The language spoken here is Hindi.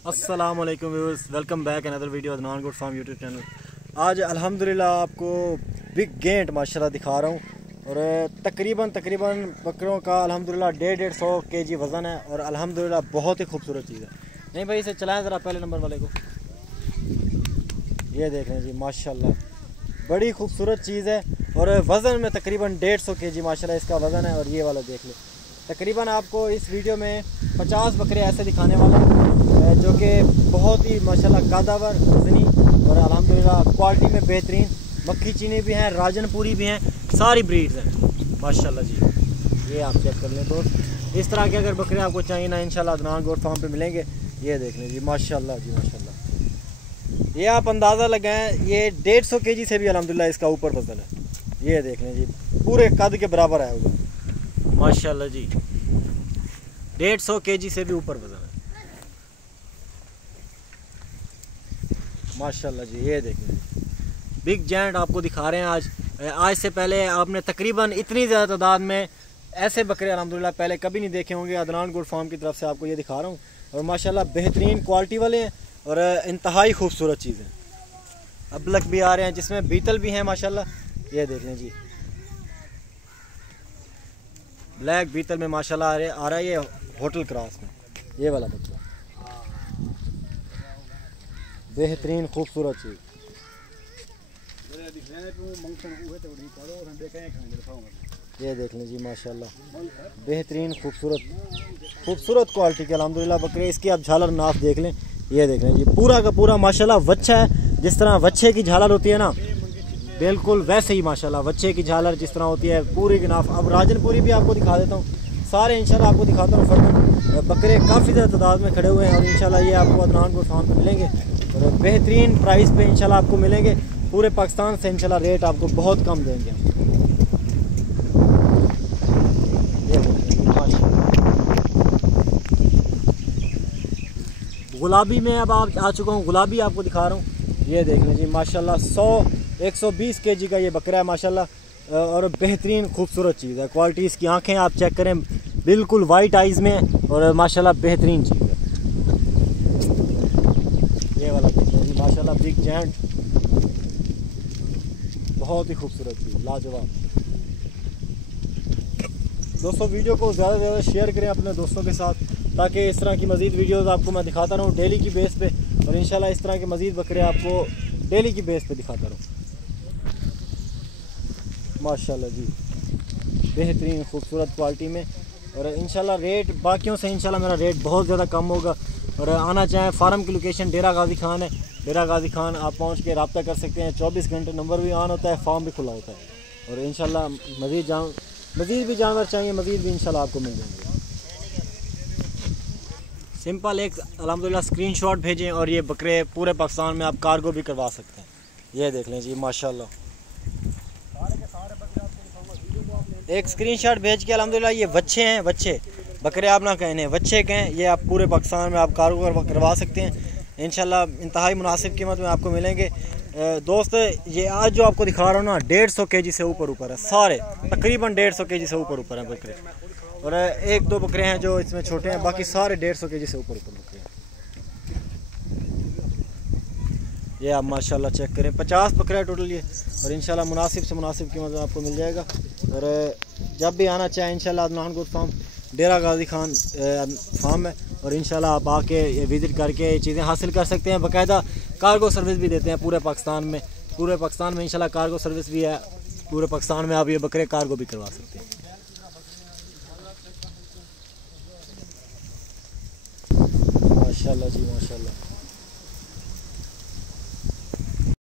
अस्सलामुअलैकुम viewers, welcome back another video Adnan good farm YouTube channel. आज अल्हम्दुलिल्लाह आपको बिग गेंट माशाल्लाह दिखा रहा हूँ और तकरीबन बकरों का अल्हम्दुलिल्लाह 150 kg वज़न है और अल्हम्दुलिल्लाह बहुत ही खूबसूरत चीज़ है। नहीं भाई, इसे चलाएं ज़रा पहले नंबर वाले को। ये देख लें जी माशाल्लाह, बड़ी खूबसूरत चीज़ है और वज़न में तकरीबन 150 kg माशाल्लाह इसका वज़न है। और ये वाला देख लें, तकरीबन आपको इस वीडियो में 50 बकरे ऐसे दिखाने वाला जो कि बहुत ही माशाल्लाह कादावर वज़नी और अल्हम्दुलिल्लाह क्वालिटी में बेहतरीन, मक्खी चीनी भी हैं, राजनपुरी भी हैं, सारी ब्रीड्स हैं माशाल्लाह जी। ये आप चेक कर लें दोस्त, इस तरह के अगर बकरे आपको चाहिए ना इंशाल्लाह अदनान गोट फार्म पे मिलेंगे। ये देख लें जी माशाल्लाह जी माशाल्लाह, ये आप अंदाज़ा लगाएं, ये 150 kg से भी अल्हम्दुलिल्लाह इसका ऊपर वज़न है। ये देख लें जी, पूरे कद के बराबर आया हुआ माशाल्लाह जी, 150 kg से भी ऊपर वज़न है माशाल्लाह जी। ये देखें बिग जायंट आपको दिखा रहे हैं आज से पहले आपने तकरीबन इतनी ज़्यादा तादाद में ऐसे बकरे अल्हम्दुलिल्लाह पहले कभी नहीं देखे होंगे। अदनान गुड फार्म की तरफ से आपको ये दिखा रहा हूँ और माशाल्लाह बेहतरीन क्वालिटी वाले हैं और इंतहाई खूबसूरत चीज़ है। अबलक भी आ रहे हैं जिसमें बीतल भी हैं माशाल्लाह। ये देख लें जी, ब्लैक बीतल में माशाल्लाह आ रहा है ये होटल क्रॉस में। ये वाला बच्चा बेहतरीन खूबसूरत चीज़। ये देख लें जी माशाल्लाह, बेहतरीन खूबसूरत क्वालिटी के अल्हम्दुलिल्लाह बकरे। इसकी आप झालर नाफ देख लें। ये देख लें जी, पूरा का पूरा माशाल्लाह वच्छा है। जिस तरह वच्छे की झालर होती है ना, बिल्कुल वैसे ही माशाल्लाह वच्छे की झालर जिस तरह होती है पूरी की नाफ। अब राजनपुरी भी आपको दिखा देता हूँ, सारे इंशाल्लाह आपको दिखाता हूँ फर्दर। बकरे काफ़ी ज़्यादा तादाद में खड़े हुए हैं और इंशाल्लाह ये आपको अदनान गुड फार्म पे मिलेंगे और बेहतरीन प्राइस पे इंशाल्लाह आपको मिलेंगे। पूरे पाकिस्तान से इंशाल्लाह रेट आपको बहुत कम देंगे। गुलाबी में अब आप आ चुका हूँ, गुलाबी आपको दिखा रहा हूँ। ये देख लें जी माशाल्लाह, 100-120 kg का ये बकरा है माशाल्लाह और बेहतरीन खूबसूरत चीज़ है। क्वालिटी इसकी आंखें आप चेक करें, बिल्कुल वाइट आइज़ में और माशाल्लाह बेहतरीन चीज़ है। ये वाला देख लें जी माशाल्लाह, बिग जायंट, बहुत ही खूबसूरत चीज़, लाजवाब। दोस्तों वीडियो को ज़्यादा से ज़्यादा शेयर करें अपने दोस्तों के साथ, ताकि इस तरह की मज़ीद वीडियोस आपको मैं दिखाता रहूँ डेली की बेस पे और इंशाल्लाह इस तरह के मज़ीद बकरे आपको डेली की बेस पे दिखाता रहूँ माशाल्लाह जी। बेहतरीन खूबसूरत क्वालिटी में और इंशाल्लाह रेट बाकियों से इंशाल्लाह मेरा रेट बहुत ज़्यादा कम होगा। और आना चाहें, फार्म की लोकेशन डेरा गाजी खान है। डेरा गाजी खान आप पहुँच के रब्ता कर सकते हैं। 24 घंटे नंबर भी ऑन होता है, फार्म भी खुला होता है और इंशाल्लाह मज़ीद भी जानवर चाहिए, मज़ीद भी इंशाल्लाह आपको मिल जाएंगे। सिंपल एक अल्हम्दुलिल्लाह स्क्रीनशॉट भेजें और ये बकरे पूरे पाकिस्तान में आप कार्गो भी करवा सकते हैं। ये देख लें जी माशाल्लाह, एक स्क्रीनशॉट भेज के अल्हम्दुलिल्लाह ये वच्छे हैं, वच्छे बकरे आप ना कहें, वच्छे कहें, ये आप पूरे पाकिस्तान में आप कार्गो करवा सकते हैं इंशाल्लाह। इंतहाई मुनासिब कीमत में आपको मिलेंगे। दोस्त ये आज जो आपको दिखा रहा हूँ ना, 150 kg से ऊपर है, सारे तकरीबन 150 kg से ऊपर हैं बकरे और 1-2 बकरे हैं जो इसमें छोटे हैं, बाकी सारे 150 kg से ऊपर बकरे हैं। ये आप माशाल्लाह चेक करें, 50 बकरे हैं टोटल ये और इंशाल्लाह मुनासिब से मुनासिब कीमत में आपको मिल जाएगा। और जब भी आना चाहें इंशाल्लाह अदनान गुड फार्म डेरा गाजी खान फार्म है और इंशाल्लाह आप आके विज़िट करके चीज़ें हासिल कर सकते हैं। बाकायदा कार्गो सर्विस भी देते हैं पूरे पाकिस्तान में इंशाल्लाह कार्गो सर्विस भी है। पूरे पाकिस्तान में आप ये बकरे कार्गो भी करवा सकते हैं माशाल्लाह जी माशाल्लाह।